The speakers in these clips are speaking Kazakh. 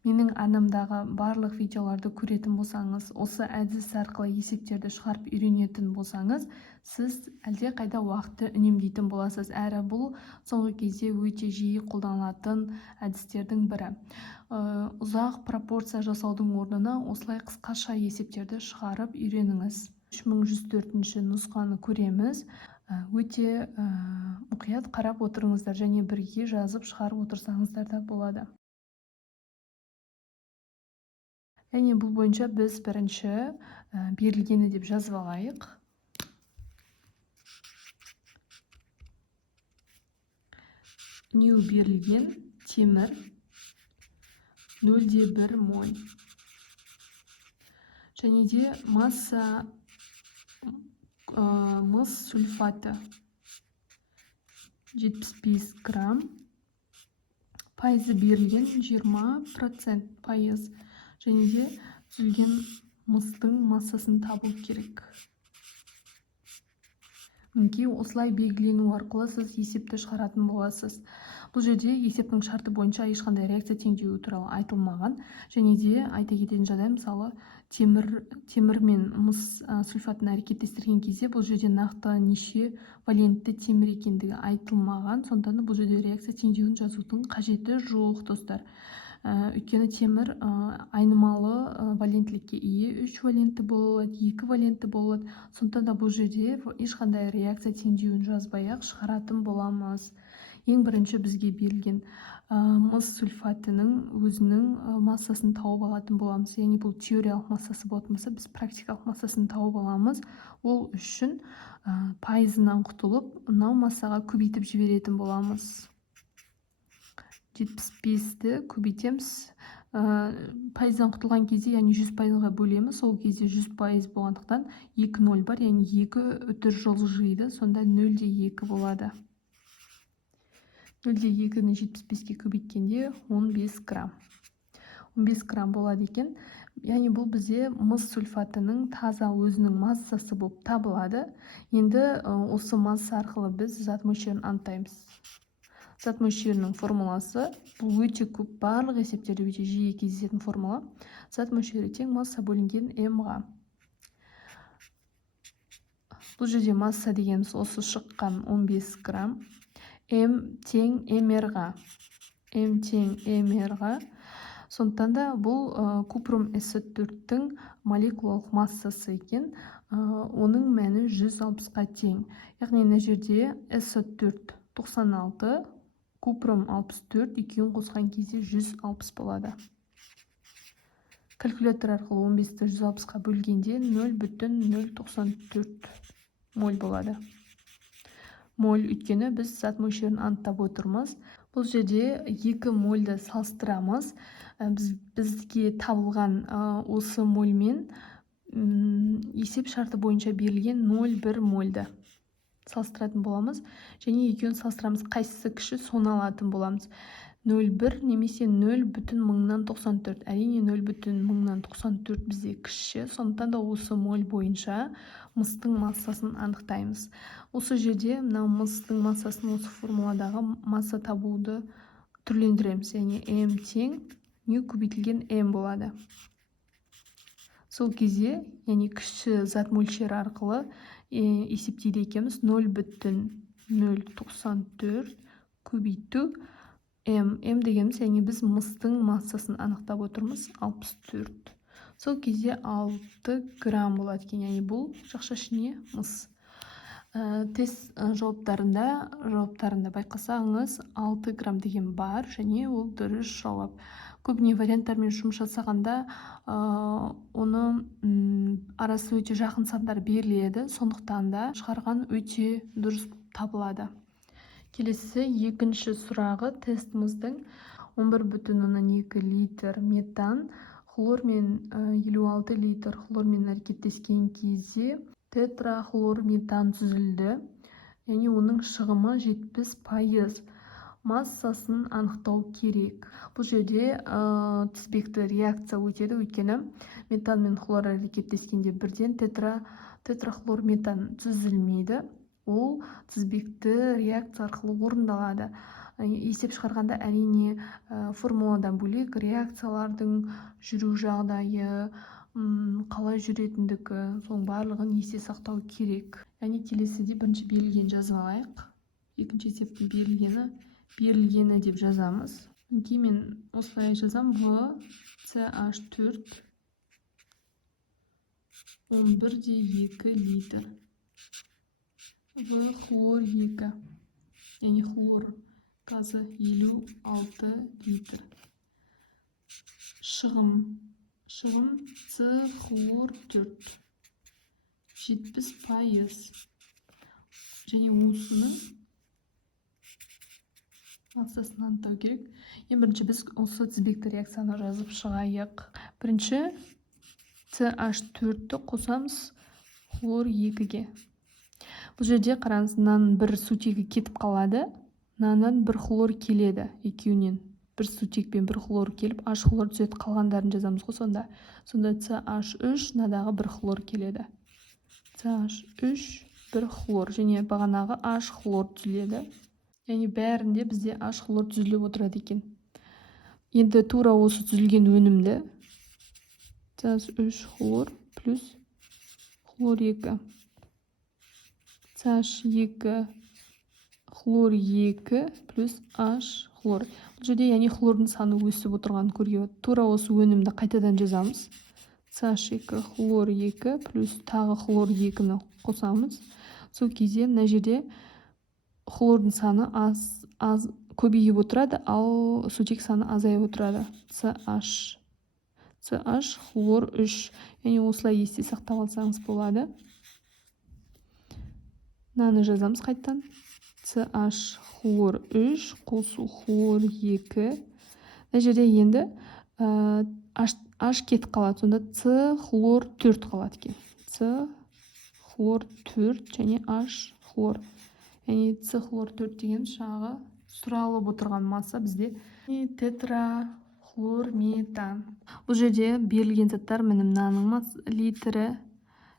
Менің арнамдағы барлық видеоларды көретін болсаңыз, осы әдіс арқылы есептерді шығарып үйренетін болсаңыз, сіз әлде қайда уақытты үнемдейтін боласыз. Әрі бұл соңғы кезде өте жиі қолданылатын әдістердің бірі. Ұзақ пропорция жасаудың орнына осылай қысқаша есептерді шығарып үйреніңіз. 3104 нұсқаны көреміз. Өте мұқият қарап отырыңыздар және бірге жазып шығарып отырсаңыздар да болады. Және бұл бойынша біз бірінші берілгені деп жазып алайық. New берілген темір 0,1 моль. Және де масса мыс сульфаты 75 грамм. Пайызы берілген 20% пайыз. Және де түзілген мыстың массасын табу керек. Мінекей осылай белгілену арқылы сіз есепті шығаратын боласыз. Бұл жерде есептің шарты бойынша ешқандай реакция теңдеуі туралы айтылмаған. Және де айта кететін жағдай, мысалы, темір мен мыс сульфатын әрекеттестірген кезде бұл жерде нақты неше валентті темір екендігі айтылмаған. Сондықтан бұл жерде реакция теңдеуін жазудың қажеті жоқ, достар. Өйткені темір айнымалы валенттілікке ие, 3 валентті болады, 2 валентті болады. Сондықтан да бұл жерде ешқандай реакция теңдеуін жазбай-ақ шығаратын боламыз. Ең бірінші бізге берілген мыс сульфатының өзінің массасын тауып алатын боламыз. Яғни бұл теориялық массасы болатын болса, біз практикалық массасын тауып аламыз. Ол үшін пайызынан құтылып, мынау массаға көбейтіп жіберетін боламыз. 75-ті көбейтеміз. Пайыздан құтылған кезде, яғни 100%-ға бөлеміз. Сол кезде 100% болғандықтан 2 нөл бар, яғни 2 үтір жылжиды. Сонда 0,2 болады. 0,2-ні 75-ке көбейткенде 15 грамм. 15 грамм болады екен. Яғни бұл бізде мыс сульфатының таза өзінің массасы болып табылады. Енді осы масса арқылы біз зат мөлшерін анықтаймыз. Зат мөлшерінің формуласы бұл өте көп, барлық есептерде өте жиі кездесетін формула. Зат мөлшері тең масса бөлінген м-ға. Бұл жерде масса дегеніміз осы шыққан 15 грамм. М тең мр-ға. М тең мр-ға. Сондықтан да бұл купрум С4-тің молекулалық массасы екен. Оның мәні 160-қа тең. Яғни мына жерде С4 96, купрум 64, екеуін қосқан кезде 160 болады. Калькулятор арқылы 15-ті 160-қа бөлгенде 0,094 моль болады. Моль өйткені біз зат мөлшерін анықтап отырмыз. Бұл жерде 2 мольді салыстырамыз. Бізге табылған осы мольмен есеп шарты бойынша берілген 0,1 мольді салыстыратын боламыз. Және екеуін салыстырамыз, қайсысы кіші, соны алатын боламыз. 0,1 немесе 0,094. Әрине 0,094 бізде кіші. Сондықтан да осы моль бойынша мыстың массасын анықтаймыз. Осы жерде мыстың массасын осы формуладағы масса табуды түрлендіреміз. Яғни м тең не көбейтілген м болады. Сол кезде, яғни кіші зат мөлшері арқылы есептейді екенбіз. 0,094 көбейту м дегеніміз, яғни біз мыстың массасын анықтап отырмыз, 64. Сол кезде 6 грамм болады екен, яғни бұл жақша ішіне мыс. Тест жауаптарында байқасаңыз 6 грамм деген бар, және ол дұрыс жауап. Көбіне варианттармен жұмыс жасағанда оны арасы өте жақын сандар беріледі, сондықтан да шығарған өте дұрыс табылады. Келесі екінші сұрағы тестіміздің 11,2 литр метан хлормен 56 литр хлормен әрекеттескен кезде тетрахлорметан түзілді. Яғни оның шығымы 70%. Массасын анықтау керек. Бұл жерде тізбекті реакция өтеді, өйткені метан мен хлор әрекеттескенде бірден тетрахлорметан түзілмейді. Ол тізбекті реакция арқылы орындалады. есеп шығарғанда әрине формуладан бөлек реакциялардың жүру жағдайы, қалай жүретіндігі, соның барлығын есте сақтау керек. Яғни келесіде бірінші берілген жазып алайық. Екінші есептің берілгені деп жазамыз. Кейін мен осылай жазам: В CH4 11,2 литр. В хлор 2, яғни хлор газы 56 литр. Шығым С хлор 4 70%. Және осыны массасын анықтау керек. Ең бірінші біз осы тізбекті реакцияны жазып шығайық. Бірінші CH4-ті қосамыз хлор 2-ге. Бұл жерде қараңыз, мынаның бір сутегі кетіп қалады, мынадан бір хлор келеді, екеуінен бір сутекпен бір хлор келіп, H хлор түседі, қалғандарын жазамыз ғой сонда. Сонда CH3, мынадағы бір хлор келеді. CH3 бір хлор, және бағанағы H хлор түзіледі. Яғни бәрінде бізде H хлор түзіліп отырады екен. Енді тура осы түзілген өнімді CH3 хлор плюс хлор 2. CH2 хлор 2 плюс H хлор. Бұл жерде яғни хлордың саны өсіп отырғанын көруге болады. Тура осы өнімді қайтадан жазамыз. CH2 хлор 2 плюс тағы хлор 2-ні қосамыз. Сол кезде мына жерде хлордың саны аз көбейіп отырады, ал сутек саны азайып отырады. CH хлор 3. Яғни осылай есте сақтап алсаңыз болады. Мынаны жазамыз қайттан. CH хлор 3 қосу хлор 2. Мына жерде енді H кетіп қалады. Сонда С хлор 4 қалады екен. С хлор 4 және H хлор. Яғни С хлор 4 деген шағы сұралып отырған масса бізде тетра хлор метан. Бұл жерде берілген заттар мынаның литрі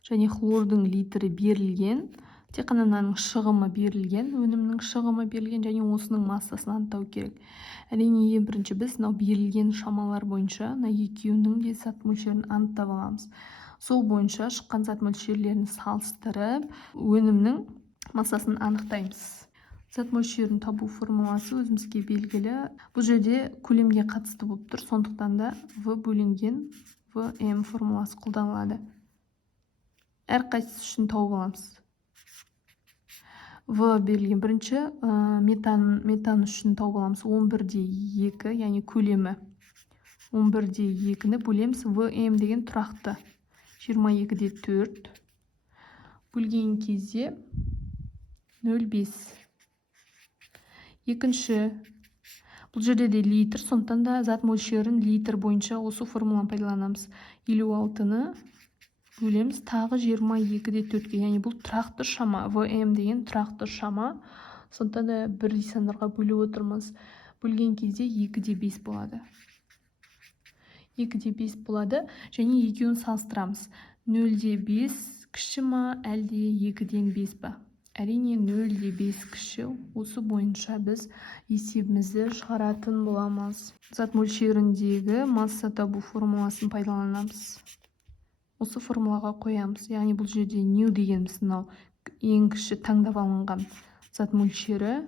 және хлордың литрі берілген. Тек қана мынаның шығымы берілген, өнімнің шығымы берілген, және осының массасын анықтау керек. Әрине ең бірінші біз мынау берілген шамалар бойынша мына екеуінің де зат мөлшерін анықтап аламыз. Сол бойынша шыққан зат мөлшерлерін салыстырып, өнімнің массасын анықтаймыз. Зат мөлшерін табу формуласы өзімізге белгілі. Бұл жерде көлемге қатысты болып тұр, сондықтан да В бөлінген ВМ формуласы қолданылады. Әрқайсысы үшін тауып аламыз. В берілген бірінші метан үшін тауып аламыз 11,2, яғни көлемі 11,2-ні бөлеміз. ВМ деген тұрақты 22,4 бөлген кезде 0,5. Екінші, бұл жерде де литр, сондықтан да зат мөлшерін литр бойынша осы формуланы пайдаланамыз. 56-ны бөлеміз тағы 22,4-ге, яғни бұл тұрақты шама. ВМ деген тұрақты шама, сондықтан да бірдей сандарға бөліп отырмыз. Бөлген кезде 2,5 болады. 2,5 болады, және екеуін салыстырамыз. 0,5 кіші ма, әлде 2,5 ба? Әрине 0,5 кіші. Осы бойынша біз есебімізді шығаратын боламыз. Зат мөлшеріндегі масса табу формуласын пайдаланамыз. Осы формулаға қоямыз. Яғни бұл жерде нью дегеніміз мынау ең кіші таңдап алынған зат мөлшері,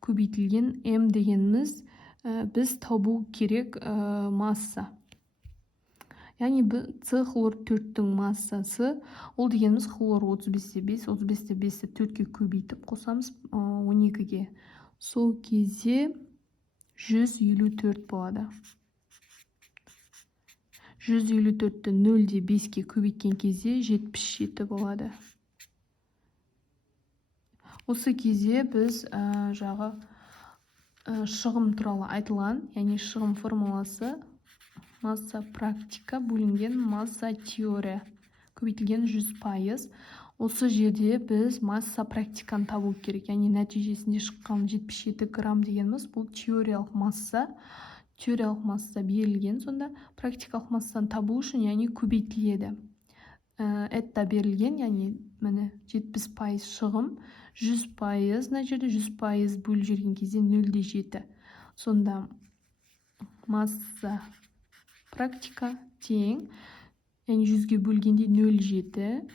көбейтілген М дегеніміз біз табу керек масса. Яғни С хлор 4-тің массасы, ол дегеніміз хлор 35,5, 35,5-ті 4-ке көбейтіп қосамыз 12-ге. Сол кезде 154 болады. 154-ті 0,5-ке көбейткен кезде 77 болады. Осы кезде біз шығым туралы айтылған, яғни шығым формуласы масса практика бөлінген масса теория көбейтілген 100%. Осы жерде біз масса практиканы табу керек, яғни нәтижесінде шыққан 77 грамм дегеніміз бұл теориялық масса. Теориялық масса берілген, сонда практикалық массаны табу үшін, яғни көбейтіледі. Этта берілген, яғни 70% шығым 100%, мына жерде 100% бөліп жүрген кезде 0,7. Сонда масса практика тең, яғни 100-ге бөлгенде 0,7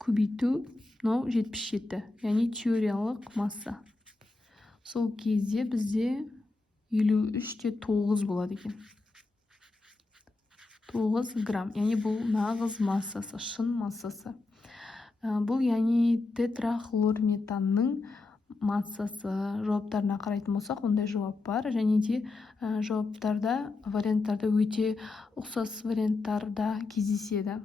көбейту 77, яғни теориялық масса. Сол кезде бізде 53,9 болады екен. 9 грамм, яғни бұл нағыз массасы, шын массасы. Бұл яғни тетрахлорметанның массасы. Жауаптарына қарайтын болсақ, ондай жауап бар. Және де жауаптарда, варианттарда өте ұқсас варианттарда кездеседі.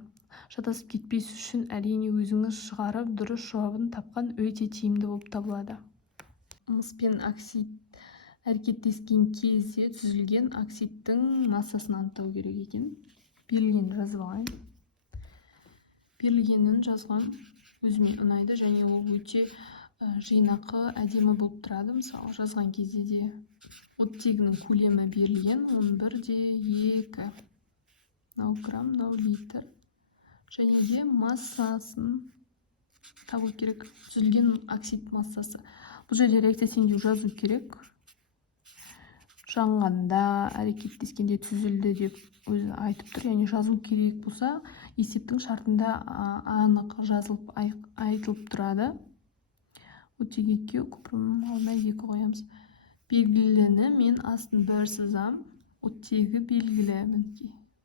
Шатасып кетпес үшін әрине өзіңіз шығарып, дұрыс жауабын тапқан өте тиімді болып табылады. Мыс пен оксид әрекеттескен кезде түзілген оксидтің массасын анықтау керек екен. Берілгенін жазып алайын. Берілгенін жазған өзіме ұнайды, және ол өте жинақы, әдемі болып тұрады. Мысалы, жазған кезде де оттегінің көлемі берілген 11,2 грамм, литр. Және де массасын табу керек. Түзілген оксид массасы. Бұл жерде реакция теңдеу жазу керек. Жанғанда, әрекеттескенде түзілді деп өзі айтып тұр. Яғни жазу керек болса, есептің шартында анық жазылып айтылып тұрады. Оттегі 2, көпірінің алдына 2 қоямыз. Белгіліні мен астын 1 сызам. Оттегі белгілі.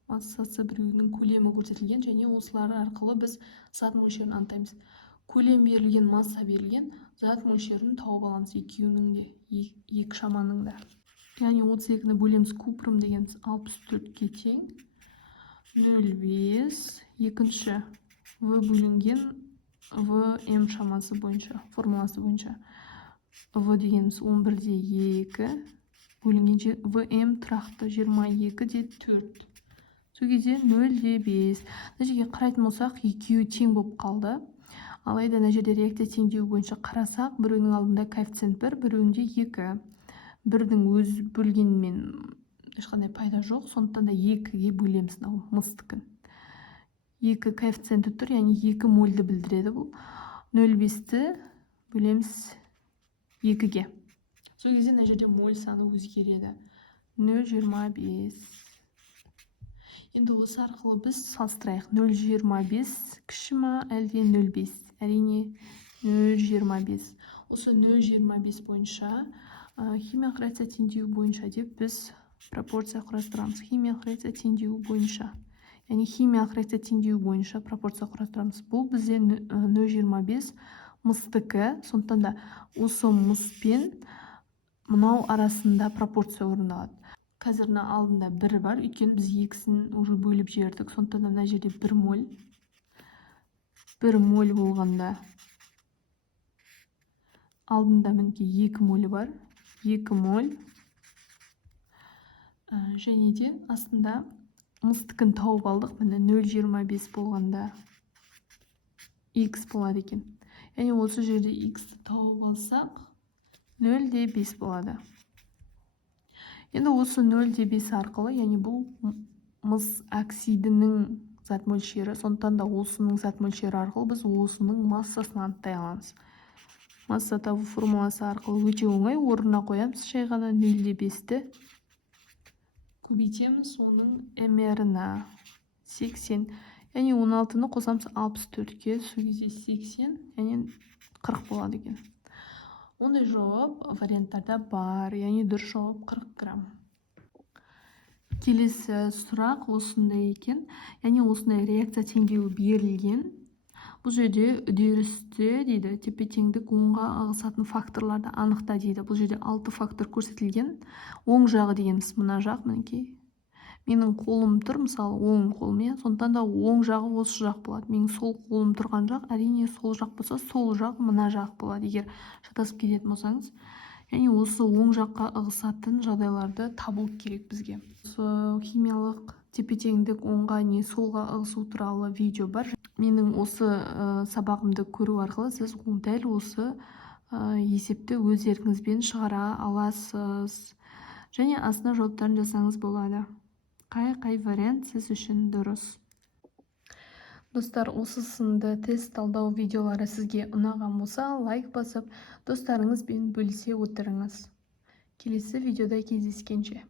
Массасы біреуінің көлемі көрсетілген, және осылар арқылы біз зат мөлшерін анықтаймыз. Көлем берілген, масса берілген, зат мөлшерін тауып аламыз. Екеуінің де, екі шаманың да. Яғни 32-ні бөлеміз, купрум дегеніміз 64-ке тең. 0,5. Екінші В бөлінген ВМ шамасы бойынша, формуласы бойынша. В дегеніміз 11,2 бөлінген ВМ тұрақты 22,4. Сол кезде 0,5. Мына жерге қарайтын болсақ, екеуі тең болып қалды. Алайда мына жерде реакция теңдеуі бойынша қарасақ, біреуінің алдында коэффициент 1, біреуінде 2. Бірдің өз бөлгенмен ешқандай пайда жоқ, сондықтан да 2-ге бөлеміз мыстықын. 2 коэффициенті тұр, яғни 2 мольді білдіреді бұл. 0,5-ті бөлеміз 2-ге. Сол кезде мына жерде моль саны өзгереді. 0,25. Енді осы арқылы біз салыстырайық. 0,25 кіші ма, әлде 0,5? Әрине 0,25. Осы 0,25 бойынша химиялық реакция теңдеуі бойынша деп біз пропорция құрастырамыз. Химиялық реакция теңдеуі бойынша. Яғни химиялық реакция теңдеуі бойынша пропорция құрастырамыз. Бұл бізде 0,25 мыстікі. Сондықтан да осы мұз пен мынау арасында пропорция орындалады. Қазір алдында 1 бар, өйткені біз 2-сін уже бөліп жібердік. Сондықтан да мына жерде 1 моль. 1 моль болғанда алдында мінеки 2 моль бар. 2 моль. Және де астында мыстықын тауып алдық. Міне 0,25 болғанда X болады екен. Яғни осы жерде X-ті тауып алсақ 0,5 болады. Енді осы 0,5 арқылы, яғни бұл мыс оксидінің зат мөлшері, сондықтан да осының зат мөлшері арқылы біз осының массасын анықтай аламыз. Масса табу формуласы арқылы өте оңай, орнына қоямыз жай ғана 0,5-ті. Көбейтеміз оның мр'на 80. Яғни 16-ны қосамыз 64-ке, сол кезде 80, яғни 40 болады екен. Ондай жауап варианттарда бар, яғни дұрыс жауап 40 грамм. Келесі сұрақ осындай екен. Яғни осындай реакция теңдеуі берілген. Бұл жерде үдерісте дейді, тепе-теңдік оңға ығысатын факторларды анықта дейді. Бұл жерде 6 фактор көрсетілген. Оң жағы дегеніміз мына жақ, мінекей. Менің қолым тұр, мысалы, оң қолым, сондықтан да оң жағы осы жақ болады. Менің сол қолым тұрған жақ, әрине сол жақ болса, сол жақ мына жақ болады, егер шатасып кететін болсаңыз. Яғни осы оң жаққа ығысатын жағдайларды табу керек бізге. Химиялық тепе-теңдік оңға не солға ығысу туралы видео бар. Менің осы сабағымды көру арқылы сіз дәл осы есепті өз еркіңізбен шығара аласыз. Және астына жауаптарын жасаңыз болады. Қай вариант сіз үшін дұрыс? Достар, осы сынды тест талдау видеолары сізге ұнаған болса, лайк басып, достарыңызбен бөлісе отырыңыз. Келесі видеода кездескенше.